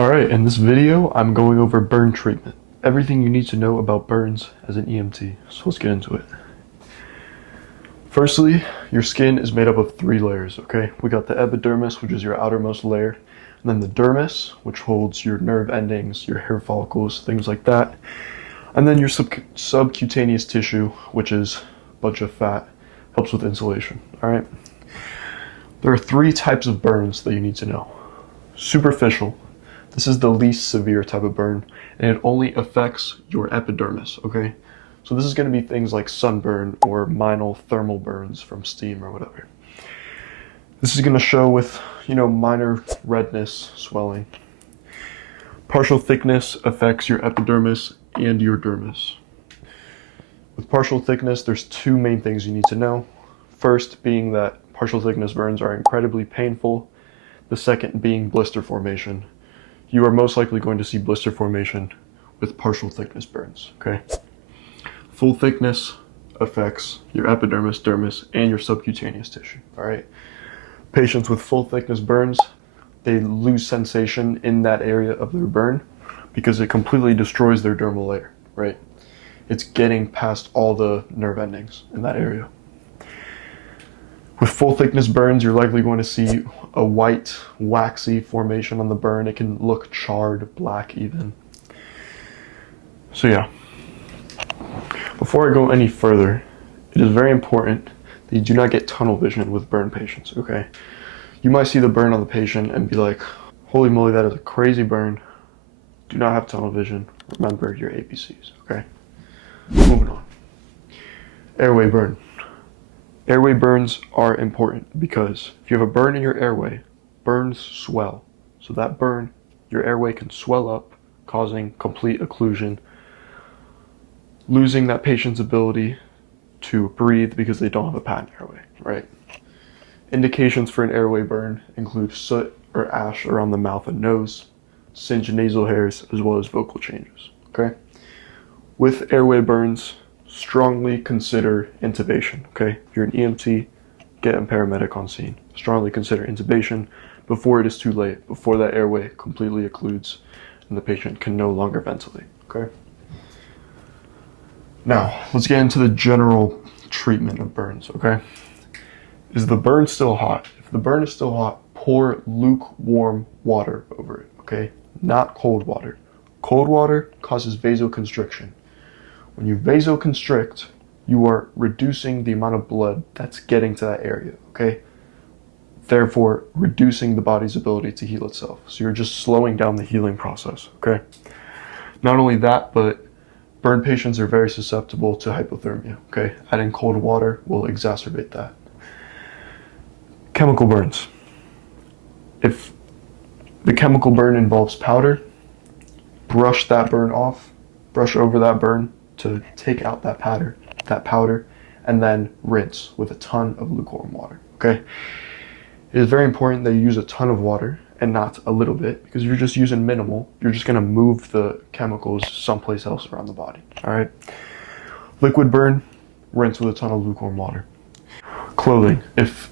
Alright, in this video, I'm going over burn treatment. Everything you need to know about burns as an EMT. So let's get into it. Firstly, your skin is made up of 3 layers, okay? We got the epidermis, which is your outermost layer, and then the dermis, which holds your nerve endings, your hair follicles, things like that. And then your subcutaneous tissue, which is a bunch of fat, helps with insulation, alright? There are 3 types of burns that you need to know. Superficial. This is the least severe type of burn, and it only affects your epidermis, okay? So this is going to be things like sunburn or minor thermal burns from steam or whatever. This is going to show with, minor redness, swelling. Partial thickness affects your epidermis and your dermis. With partial thickness, there's 2 main things you need to know. First being that partial thickness burns are incredibly painful. The second being blister formation. You are most likely going to see blister formation with partial thickness burns, okay? Full thickness affects your epidermis, dermis, and your subcutaneous tissue, all right? Patients with full thickness burns, they lose sensation in that area of their burn because it completely destroys their dermal layer, right? It's getting past all the nerve endings in that area. With full thickness burns, you're likely going to see a white, waxy formation on the burn. It can look charred, black even. So yeah. Before I go any further, it is very important that you do not get tunnel vision with burn patients, okay? You might see the burn on the patient and be like, holy moly, that is a crazy burn. Do not have tunnel vision. Remember your ABCs, okay? Moving on. Airway burn. Airway burns are important because if you have a burn in your airway, burns swell. So that burn, your airway can swell up, causing complete occlusion, losing that patient's ability to breathe because they don't have a patent airway, right? Indications for an airway burn include soot or ash around the mouth and nose, singed nasal hairs, as well as vocal changes, okay? With airway burns, strongly consider intubation, okay? If you're an EMT, get a paramedic on scene. Strongly consider intubation before it is too late, before that airway completely occludes and the patient can no longer ventilate, okay? Now, let's get into the general treatment of burns, okay? Is the burn still hot? If the burn is still hot, pour lukewarm water over it, okay? Not cold water. Cold water causes vasoconstriction. When you vasoconstrict, you are reducing the amount of blood that's getting to that area, okay? Therefore, reducing the body's ability to heal itself. So you're just slowing down the healing process, okay? Not only that, but burn patients are very susceptible to hypothermia, okay? Adding cold water will exacerbate that. Chemical burns. If the chemical burn involves powder, brush that burn off, brush over that burn to take out that powder, and then rinse with a ton of lukewarm water, okay? It is very important that you use a ton of water and not a little bit, because if you're just using minimal, you're just gonna move the chemicals someplace else around the body, all right? Liquid burn, rinse with a ton of lukewarm water. Clothing. If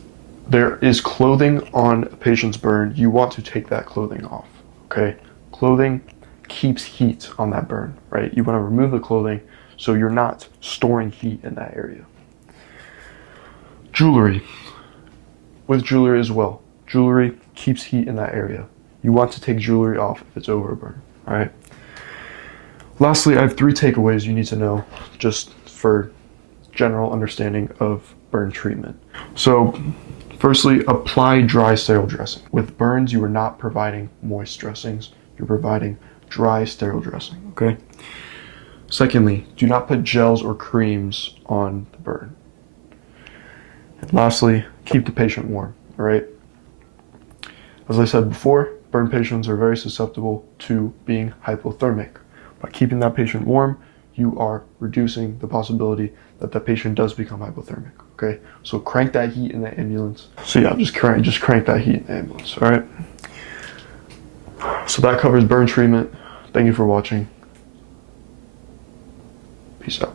there is clothing on a patient's burn, you want to take that clothing off, okay? Clothing keeps heat on that burn, right? You want to remove the clothing so you're not storing heat in that area. Jewelry. With jewelry as well. Jewelry keeps heat in that area. You want to take jewelry off if it's over a burn, all right? Lastly, I have 3 takeaways you need to know just for general understanding of burn treatment. So, firstly, apply dry sterile dressing. With burns, you are not providing moist dressings. You're providing dry sterile dressing, okay? Secondly, do not put gels or creams on the burn. And lastly, keep the patient warm, all right? As I said before, burn patients are very susceptible to being hypothermic. By keeping that patient warm, you are reducing the possibility that the patient does become hypothermic, okay? So crank that heat in the ambulance. So yeah, just crank that heat in the ambulance, all right? So that covers burn treatment. Thank you for watching. Peace out.